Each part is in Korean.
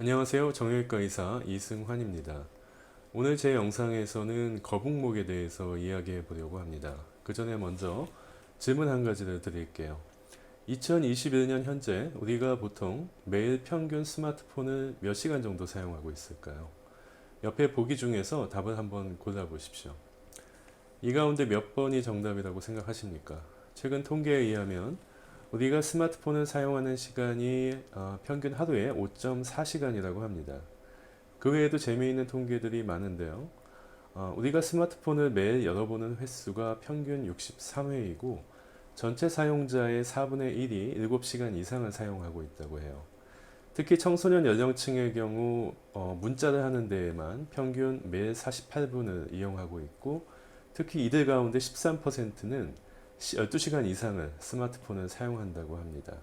안녕하세요. 정형외과 의사 이승환입니다. 오늘 제 영상에서는 거북목에 대해서 이야기해 보려고 합니다. 그 전에 먼저 질문 한 가지를 드릴게요. 2021년 현재 우리가 보통 매일 평균 스마트폰을 몇 시간 정도 사용하고 있을까요? 옆에 보기 중에서 답을 한번 골라 보십시오. 이 가운데 몇 번이 정답이라고 생각하십니까? 최근 통계에 의하면 우리가 스마트폰을 사용하는 시간이 어, 평균 하루에 5.4시간이라고 합니다. 그 외에도 재미있는 통계들이 많은데요. 어, 우리가 스마트폰을 매일 열어보는 횟수가 평균 63회이고 전체 사용자의 4분의 1이 7시간 이상을 사용하고 있다고 해요. 특히 청소년 연령층의 경우 어, 문자를 하는 데에만 평균 매일 48분을 이용하고 있고 특히 이들 가운데 13%는 12시간 이상을 스마트폰을 사용한다고 합니다.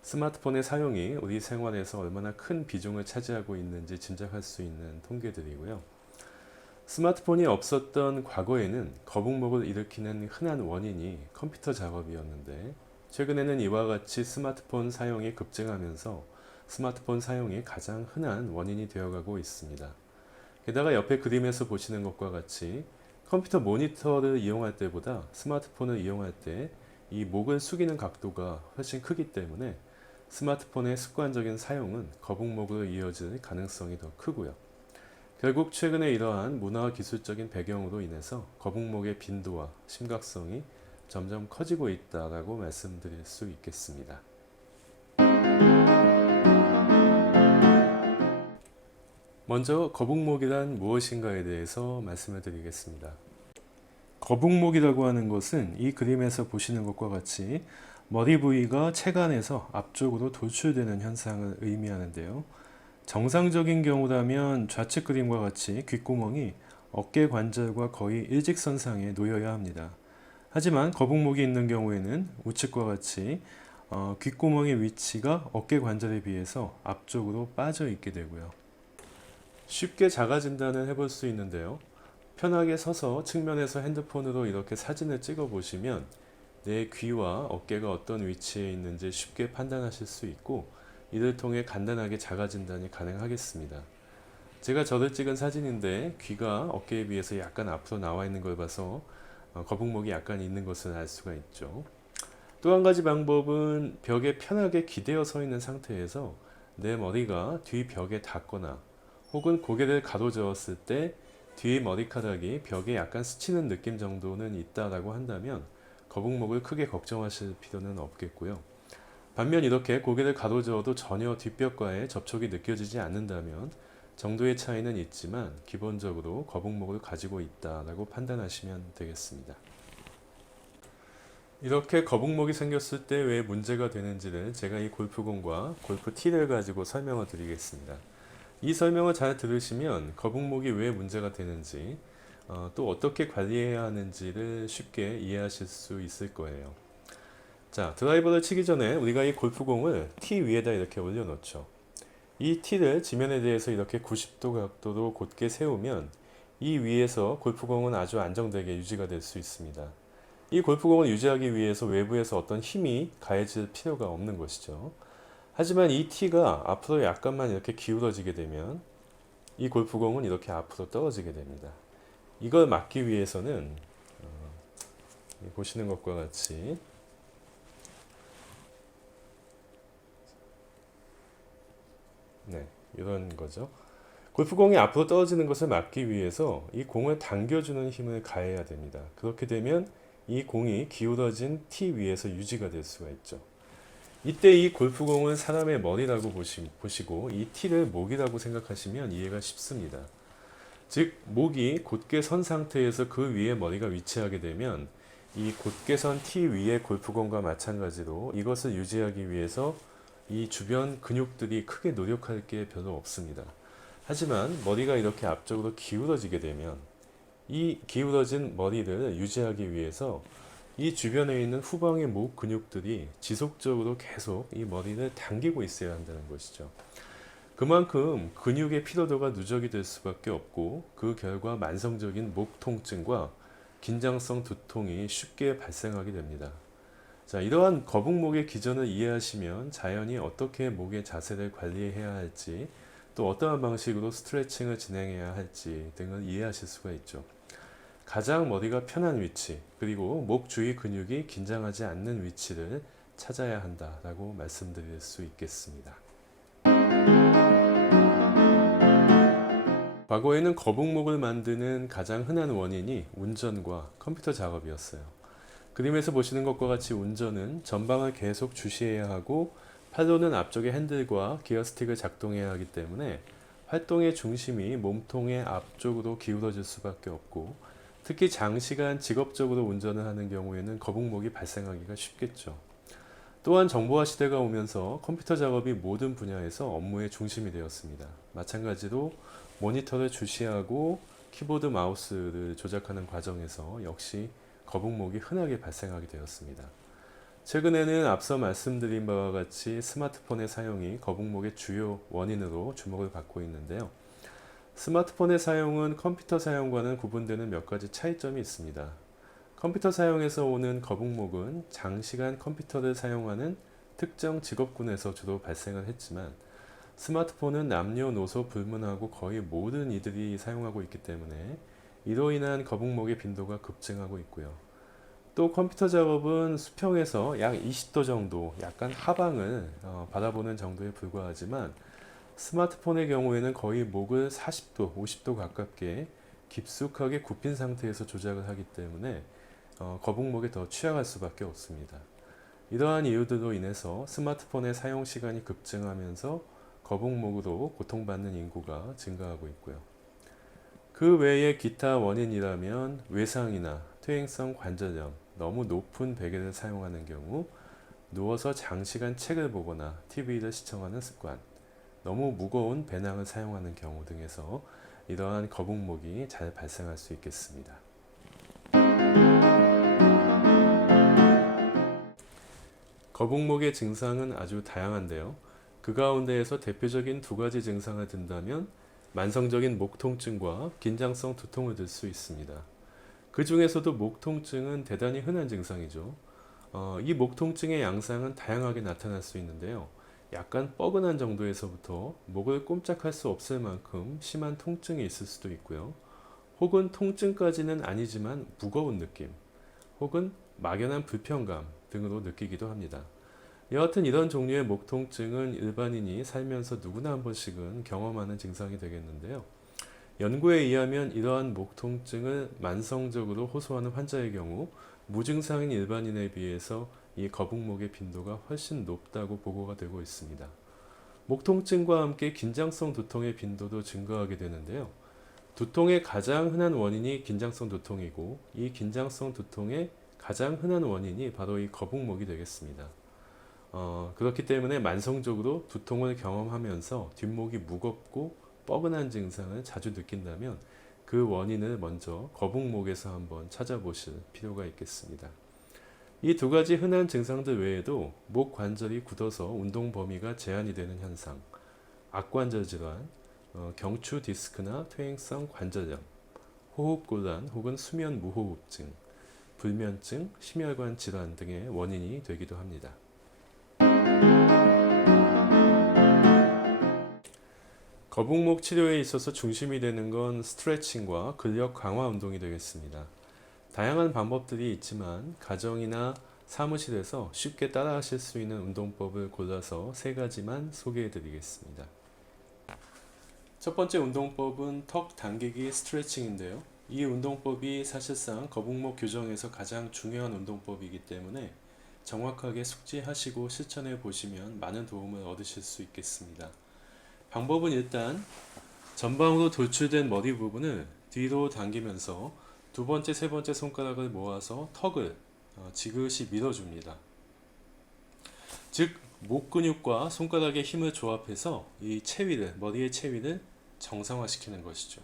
스마트폰의 사용이 우리 생활에서 얼마나 큰 비중을 차지하고 있는지 짐작할 수 있는 통계들이고요. 스마트폰이 없었던 과거에는 거북목을 일으키는 흔한 원인이 컴퓨터 작업이었는데 최근에는 이와 같이 스마트폰 사용이 급증하면서 스마트폰 사용이 가장 흔한 원인이 되어가고 있습니다. 게다가 옆에 그림에서 보시는 것과 같이 컴퓨터 모니터를 이용할 때보다 스마트폰을 이용할 때 이 목을 숙이는 각도가 훨씬 크기 때문에 스마트폰의 습관적인 사용은 거북목으로 이어질 가능성이 더 크고요. 결국 최근에 이러한 문화와 기술적인 배경으로 인해서 거북목의 빈도와 심각성이 점점 커지고 있다라고 말씀드릴 수 있겠습니다. 먼저 거북목이란 무엇인가에 대해서 말씀을 드리겠습니다. 거북목이라고 하는 것은 이 그림에서 보시는 것과 같이 머리 부위가 체간에서 앞쪽으로 돌출되는 현상을 의미하는데요. 정상적인 경우라면 좌측 그림과 같이 귓구멍이 어깨 관절과 거의 일직선상에 놓여야 합니다. 하지만 거북목이 있는 경우에는 우측과 같이 어, 귓구멍의 위치가 어깨 관절에 비해서 앞쪽으로 빠져 있게 되고요. 쉽게 자가 진단을 해볼 수 있는데요. 편하게 서서 측면에서 핸드폰으로 이렇게 사진을 찍어 보시면 내 귀와 어깨가 어떤 위치에 있는지 쉽게 판단하실 수 있고 이를 통해 간단하게 자가 진단이 가능하겠습니다. 제가 저를 찍은 사진인데 귀가 어깨에 비해서 약간 앞으로 나와 있는 걸 봐서 어, 거북목이 약간 있는 것을 알 수가 있죠. 또 한 가지 방법은 벽에 편하게 기대어 서 있는 상태에서 내 머리가 뒤 벽에 닿거나 혹은 고개를 가로저었을 때뒤 머리카락이 벽에 약간 스치는 느낌 정도는 있다라고 한다면 거북목을 크게 걱정하실 필요는 없겠고요. 반면 이렇게 고개를 가로저어도 전혀 뒷벽과의 접촉이 느껴지지 않는다면 정도의 차이는 있지만 기본적으로 거북목을 가지고 있다라고 판단하시면 되겠습니다. 이렇게 거북목이 생겼을 때 왜 문제가 되는지를 제가 이 골프공과 골프 티를 가지고 설명을 드리겠습니다. 이 설명을 잘 들으시면 거북목이 왜 문제가 되는지 어, 또 어떻게 관리해야 하는지를 쉽게 이해하실 수 있을 거예요. 자, 드라이버를 치기 전에 우리가 이 골프공을 티 위에다 이렇게 올려놓죠. 이 티를 지면에 대해서 이렇게 90도 각도로 곧게 세우면 이 위에서 골프공은 아주 안정되게 유지가 될 수 있습니다. 이 골프공을 유지하기 위해서 외부에서 어떤 힘이 가해질 필요가 없는 것이죠. 하지만 이 티가 앞으로 약간만 이렇게 기울어지게 되면 이 골프공은 이렇게 앞으로 떨어지게 됩니다. 이걸 막기 위해서는 어, 보시는 것과 같이 네, 이런 거죠. 골프공이 앞으로 떨어지는 것을 막기 위해서 이 공을 당겨주는 힘을 가해야 됩니다. 그렇게 되면 이 공이 기울어진 티 위에서 유지가 될 수가 있죠. 이때 이 골프공은 사람의 머리라고 보시, 보시고 이 티를 목이라고 생각하시면 이해가 쉽습니다. 즉 목이 곧게 선 상태에서 그 위에 머리가 위치하게 되면 이 곧게 선 티 위에 골프공과 마찬가지로 이것을 유지하기 위해서 이 주변 근육들이 크게 노력할 게 별로 없습니다. 하지만 머리가 이렇게 앞쪽으로 기울어지게 되면 이 기울어진 머리를 유지하기 위해서 이 주변에 있는 후방의 목 근육들이 지속적으로 계속 이 머리를 당기고 있어야 한다는 것이죠. 그만큼 근육의 피로도가 누적이 될 수밖에 없고 그 결과 만성적인 목 통증과 긴장성 두통이 쉽게 발생하게 됩니다. 자, 이러한 거북목의 기전을 이해하시면 자연히 어떻게 목의 자세를 관리해야 할지 또 어떠한 방식으로 스트레칭을 진행해야 할지 등을 이해하실 수가 있죠. 가장 머리가 편한 위치, 그리고 목 주위 근육이 긴장하지 않는 위치를 찾아야 한다라고 말씀드릴 수 있겠습니다. 과거에는 거북목을 만드는 가장 흔한 원인이 운전과 컴퓨터 작업이었어요. 그림에서 보시는 것과 같이 운전은 전방을 계속 주시해야 하고 팔로는 앞쪽의 핸들과 기어 스틱을 작동해야 하기 때문에 활동의 중심이 몸통의 앞쪽으로 기울어질 수밖에 없고 특히 장시간 직업적으로 운전을 하는 경우에는 거북목이 발생하기가 쉽겠죠. 또한 정보화 시대가 오면서 컴퓨터 작업이 모든 분야에서 업무의 중심이 되었습니다. 마찬가지로 모니터를 주시하고 키보드 마우스를 조작하는 과정에서 역시 거북목이 흔하게 발생하게 되었습니다. 최근에는 앞서 말씀드린 바와 같이 스마트폰의 사용이 거북목의 주요 원인으로 주목을 받고 있는데요. 스마트폰의 사용은 컴퓨터 사용과는 구분되는 몇 가지 차이점이 있습니다. 컴퓨터 사용에서 오는 거북목은 장시간 컴퓨터를 사용하는 특정 직업군에서 주로 발생을 했지만 스마트폰은 남녀노소 불문하고 거의 모든 이들이 사용하고 있기 때문에 이로 인한 거북목의 빈도가 급증하고 있고요. 또 컴퓨터 작업은 수평에서 약 20도 정도, 약간 하방을 어, 바라보는 정도에 불과하지만 스마트폰의 경우에는 거의 목을 40도, 50도 가깝게 깊숙하게 굽힌 상태에서 조작을 하기 때문에 어, 거북목에 더 취약할 수밖에 없습니다. 이러한 이유들로 인해서 스마트폰의 사용 시간이 급증하면서 거북목으로 고통받는 인구가 증가하고 있고요. 그 외에 기타 원인이라면 외상이나 퇴행성 관절염, 너무 높은 베개를 사용하는 경우, 누워서 장시간 책을 보거나 TV를 시청하는 습관, 너무 무거운 배낭을 사용하는 경우 등에서 이러한 거북목이 잘 발생할 수 있겠습니다. 거북목의 증상은 아주 다양한데요. 그 가운데에서 대표적인 두 가지 증상을 든다면 만성적인 목 통증과 긴장성 두통을 들 수 있습니다. 그 중에서도 목 통증은 대단히 흔한 증상이죠. 어, 이목 통증의 양상은 다양하게 나타날 수 있는데요. 약간 뻐근한 정도에서부터 목을 꼼짝할 수 없을 만큼 심한 통증이 있을 수도 있고요. 혹은 통증까지는 아니지만 무거운 느낌, 혹은 막연한 불편감 등으로 느끼기도 합니다. 여하튼 이런 종류의 목 통증은 일반인이 살면서 누구나 한 번씩은 경험하는 증상이 되겠는데요. 연구에 의하면 이러한 목 통증을 만성적으로 호소하는 환자의 경우 무증상인 일반인에 비해서 이 거북목의 빈도가 훨씬 높다고 보고가 되고 있습니다. 목 통증과 함께 긴장성 두통의 빈도도 증가하게 되는데요. 두통의 가장 흔한 원인이 긴장성 두통이고 이 긴장성 두통의 가장 흔한 원인이 바로 이 거북목이 되겠습니다. 어, 그렇기 때문에 만성적으로 두통을 경험하면서 뒷목이 무겁고 뻐근한 증상을 자주 느낀다면 그 원인을 먼저 거북목에서 한번 찾아보실 필요가 있겠습니다. 이 두 가지 흔한 증상들 외에도 목 관절이 굳어서 운동 범위가 제한이 되는 현상, 악관절 질환, 어, 경추 디스크나 퇴행성 관절염, 호흡곤란 혹은 수면 무호흡증, 불면증, 심혈관 질환 등의 원인이 되기도 합니다. 거북목 치료에 있어서 중심이 되는 건 스트레칭과 근력 강화 운동이 되겠습니다. 다양한 방법들이 있지만 가정이나 사무실에서 쉽게 따라하실 수 있는 운동법을 골라서 세 가지만 소개해 드리겠습니다. 첫 번째 운동법은 턱 당기기 스트레칭인데요. 이 운동법이 사실상 거북목 교정에서 가장 중요한 운동법이기 때문에 정확하게 숙지하시고 실천해 보시면 많은 도움을 얻으실 수 있겠습니다. 방법은 일단 전방으로 돌출된 머리 부분을 뒤로 당기면서 두 번째, 세 번째 손가락을 모아서 턱을 어, 지그시 밀어줍니다. 즉, 목 근육과 손가락의 힘을 조합해서 이 체위를, 머리의 체위를 정상화시키는 것이죠.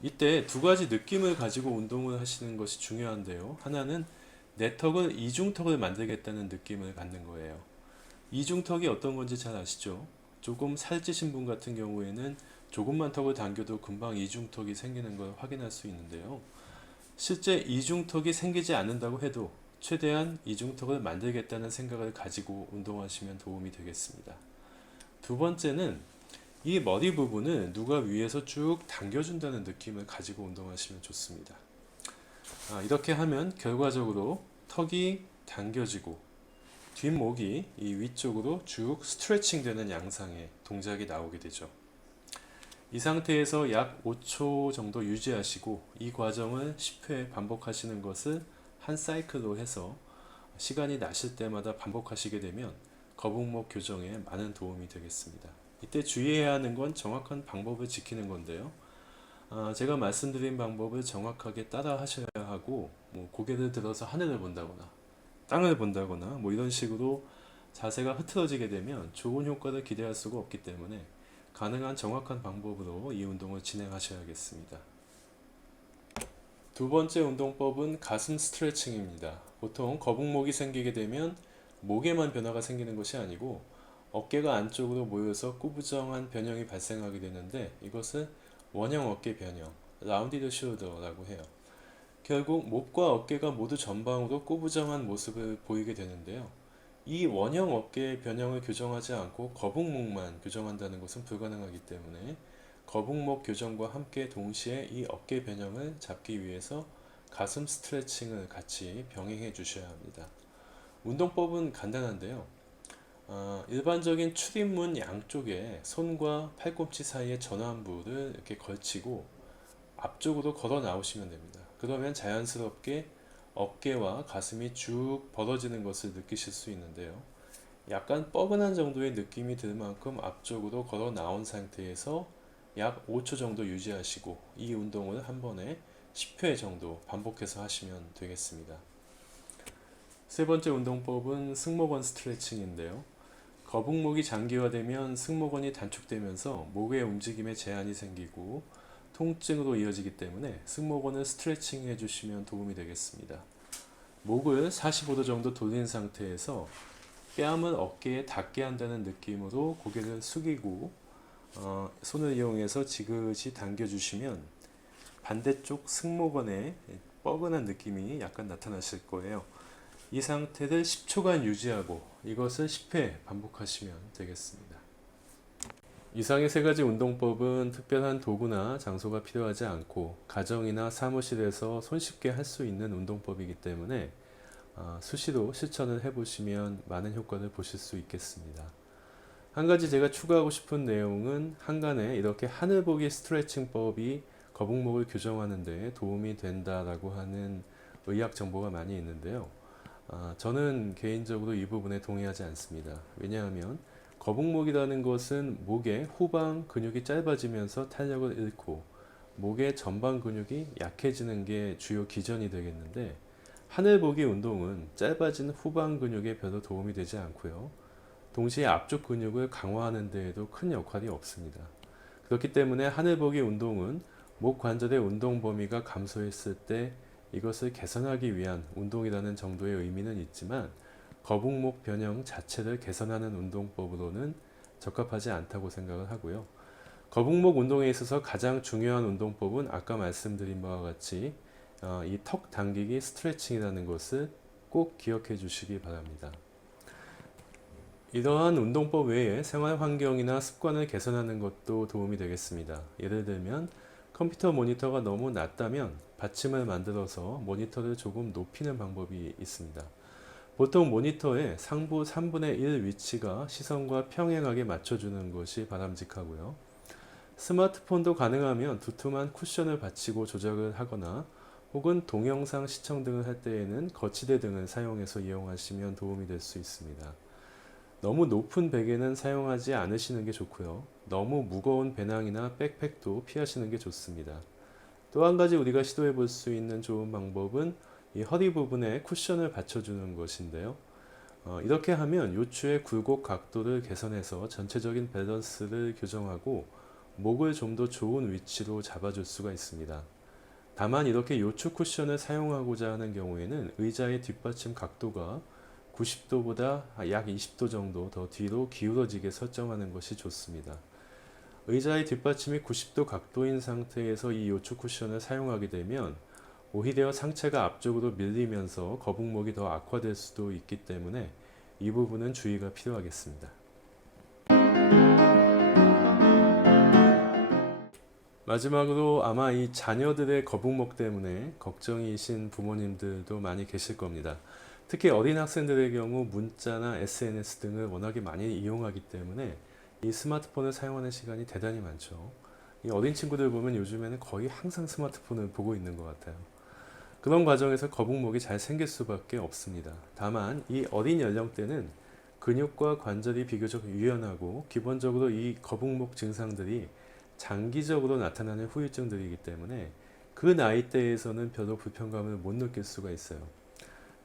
이때 두 가지 느낌을 가지고 운동을 하시는 것이 중요한데요. 하나는 내 턱을 이중턱을 만들겠다는 느낌을 갖는 거예요. 이중턱이 어떤 건지 잘 아시죠? 조금 살찌신 분 같은 경우에는 조금만 턱을 당겨도 금방 이중턱이 생기는 걸 확인할 수 있는데요. 실제 이중턱이 생기지 않는다고 해도 최대한 이중턱을 만들겠다는 생각을 가지고 운동하시면 도움이 되겠습니다. 두 번째는 이 머리 부분은 누가 위에서 쭉 당겨준다는 느낌을 가지고 운동하시면 좋습니다. 아, 이렇게 하면 결과적으로 턱이 당겨지고 뒷목이 이 위쪽으로 쭉 스트레칭 되는 양상의 동작이 나오게 되죠. 이 상태에서 약 5초 정도 유지하시고 이 과정을 10회 반복하시는 것을 한 사이클로 해서 시간이 나실 때마다 반복하시게 되면 거북목 교정에 많은 도움이 되겠습니다. 이때 주의해야 하는 건 정확한 방법을 지키는 건데요. 아, 제가 말씀드린 방법을 정확하게 따라 하셔야 하고 뭐 고개를 들어서 하늘을 본다거나 땅을 본다거나 뭐 이런 식으로 자세가 흐트러지게 되면 좋은 효과를 기대할 수가 없기 때문에 가능한 정확한 방법으로 이 운동을 진행하셔야겠습니다. 두 번째 운동법은 가슴 스트레칭입니다. 보통 거북목이 생기게 되면 목에만 변화가 생기는 것이 아니고 어깨가 안쪽으로 모여서 꾸부정한 변형이 발생하게 되는데 이것을 원형 어깨 변형, 라운디드 숄더라고 해요. 결국 목과 어깨가 모두 전방으로 꾸부정한 모습을 보이게 되는데요. 이 원형 어깨의 변형을 교정하지 않고 거북목만 교정한다는 것은 불가능하기 때문에 거북목 교정과 함께 동시에 이 어깨 변형을 잡기 위해서 가슴 스트레칭을 같이 병행해 주셔야 합니다. 운동법은 간단한데요. 어, 일반적인 출입문 양쪽에 손과 팔꿈치 사이에 전완부를 이렇게 걸치고 앞쪽으로 걸어 나오시면 됩니다. 그러면 자연스럽게 어깨와 가슴이 쭉 벌어지는 것을 느끼실 수 있는데요. 약간 뻐근한 정도의 느낌이 들 만큼 앞쪽으로 걸어 나온 상태에서 약 5초 정도 유지하시고 이 운동을 한 번에 10회 정도 반복해서 하시면 되겠습니다. 세 번째 운동법은 승모근 스트레칭인데요. 거북목이 장기화되면 승모근이 단축되면서 목의 움직임에 제한이 생기고 통증으로 이어지기 때문에 승모근을 스트레칭 해주시면 도움이 되겠습니다. 목을 45도 정도 돌린 상태에서 뺨을 어깨에 닿게 한다는 느낌으로 고개를 숙이고 어, 손을 이용해서 지그시 당겨주시면 반대쪽 승모근에 뻐근한 느낌이 약간 나타나실 거예요. 이 상태를 10초간 유지하고 이것을 10회 반복하시면 되겠습니다. 이상의 세 가지 운동법은 특별한 도구나 장소가 필요하지 않고 가정이나 사무실에서 손쉽게 할 수 있는 운동법이기 때문에 아, 수시로 실천을 해보시면 많은 효과를 보실 수 있겠습니다. 한 가지 제가 추가하고 싶은 내용은 한간에 이렇게 하늘 보기 스트레칭법이 거북목을 교정하는 데 도움이 된다라고 하는 의학 정보가 많이 있는데요. 아, 저는 개인적으로 이 부분에 동의하지 않습니다. 왜냐하면 거북목이라는 것은 목의 후방 근육이 짧아지면서 탄력을 잃고 목의 전방 근육이 약해지는 게 주요 기전이 되겠는데 하늘 보기 운동은 짧아진 후방 근육에 별로 도움이 되지 않고요. 동시에 앞쪽 근육을 강화하는 데에도 큰 역할이 없습니다. 그렇기 때문에 하늘 보기 운동은 목 관절의 운동 범위가 감소했을 때 이것을 개선하기 위한 운동이라는 정도의 의미는 있지만 거북목 변형 자체를 개선하는 운동법으로는 적합하지 않다고 생각을 하고요. 거북목 운동에 있어서 가장 중요한 운동법은 아까 말씀드린 바와 같이 어, 이턱 당기기 스트레칭이라는 것을 꼭 기억해 주시기 바랍니다. 이러한 운동법 외에 생활 환경이나 습관을 개선하는 것도 도움이 되겠습니다. 예를 들면 컴퓨터 모니터가 너무 낮다면 받침을 만들어서 모니터를 조금 높이는 방법이 있습니다. 보통 모니터의 상부 3분의 1 위치가 시선과 평행하게 맞춰주는 것이 바람직하고요. 스마트폰도 가능하면 두툼한 쿠션을 받치고 조작을 하거나 혹은 동영상 시청 등을 할 때에는 거치대 등을 사용해서 이용하시면 도움이 될 수 있습니다. 너무 높은 베개는 사용하지 않으시는 게 좋고요. 너무 무거운 배낭이나 백팩도 피하시는 게 좋습니다. 또 한 가지 우리가 시도해 볼 수 있는 좋은 방법은 이 허리 부분에 쿠션을 받쳐주는 것인데요. 어, 이렇게 하면 요추의 굴곡 각도를 개선해서 전체적인 밸런스를 교정하고 목을 좀 더 좋은 위치로 잡아줄 수가 있습니다. 다만 이렇게 요추 쿠션을 사용하고자 하는 경우에는 의자의 뒷받침 각도가 90도보다 약 20도 정도 더 뒤로 기울어지게 설정하는 것이 좋습니다. 의자의 뒷받침이 90도 각도인 상태에서 이 요추 쿠션을 사용하게 되면 오히려 상체가 앞쪽으로 밀리면서 거북목이 더 악화될 수도 있기 때문에 이 부분은 주의가 필요하겠습니다. 마지막으로 아마 이 자녀들의 거북목 때문에 걱정이신 부모님들도 많이 계실 겁니다. 특히 어린 학생들의 경우 문자나 SNS 등을 워낙에 많이 이용하기 때문에 이 스마트폰을 사용하는 시간이 대단히 많죠. 이 어린 친구들 보면 요즘에는 거의 항상 스마트폰을 보고 있는 것 같아요. 그런 과정에서 거북목이 잘 생길 수밖에 없습니다. 다만 이 어린 연령대는 근육과 관절이 비교적 유연하고 기본적으로 이 거북목 증상들이 장기적으로 나타나는 후유증들이기 때문에 그 나이대에서는 별로 불편감을 못 느낄 수가 있어요.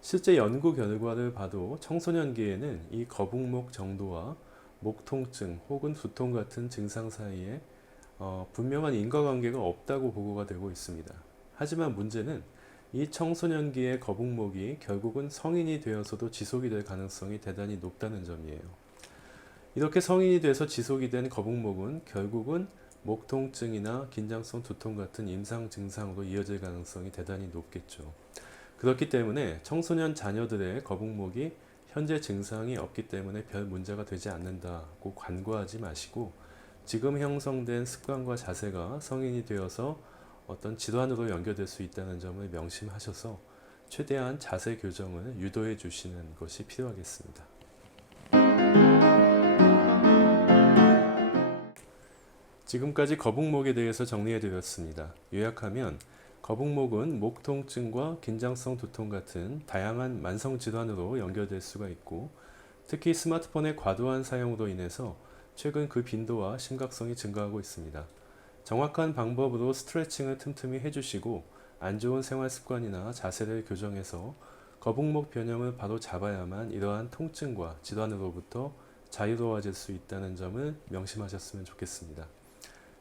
실제 연구 결과를 봐도 청소년기에는 이 거북목 정도와 목 통증 혹은 두통 같은 증상 사이에 어, 분명한 인과관계가 없다고 보고가 되고 있습니다. 하지만 문제는 이 청소년기의 거북목이 결국은 성인이 되어서도 지속이 될 가능성이 대단히 높다는 점이에요. 이렇게 성인이 돼서 지속이 된 거북목은 결국은 목 통증이나 긴장성 두통 같은 임상 증상으로 이어질 가능성이 대단히 높겠죠. 그렇기 때문에 청소년 자녀들의 거북목이 현재 증상이 없기 때문에 별 문제가 되지 않는다고 간과하지 마시고 지금 형성된 습관과 자세가 성인이 되어서 어떤 질환으로 연결될 수 있다는 점을 명심하셔서 최대한 자세 교정을 유도해 주시는 것이 필요하겠습니다. 지금까지 거북목에 대해서 정리해 드렸습니다. 요약하면 거북목은 목 통증과 긴장성 두통 같은 다양한 만성 질환으로 연결될 수가 있고 특히 스마트폰의 과도한 사용으로 인해서 최근 그 빈도와 심각성이 증가하고 있습니다. 정확한 방법으로 스트레칭을 틈틈이 해주시고 안 좋은 생활 습관이나 자세를 교정해서 거북목 변형을 바로 잡아야만 이러한 통증과 질환으로부터 자유로워질 수 있다는 점을 명심하셨으면 좋겠습니다.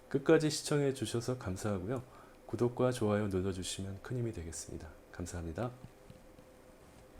끝까지 시청해 주셔서 감사하고요. 구독과 좋아요 눌러주시면 큰 힘이 되겠습니다. 감사합니다.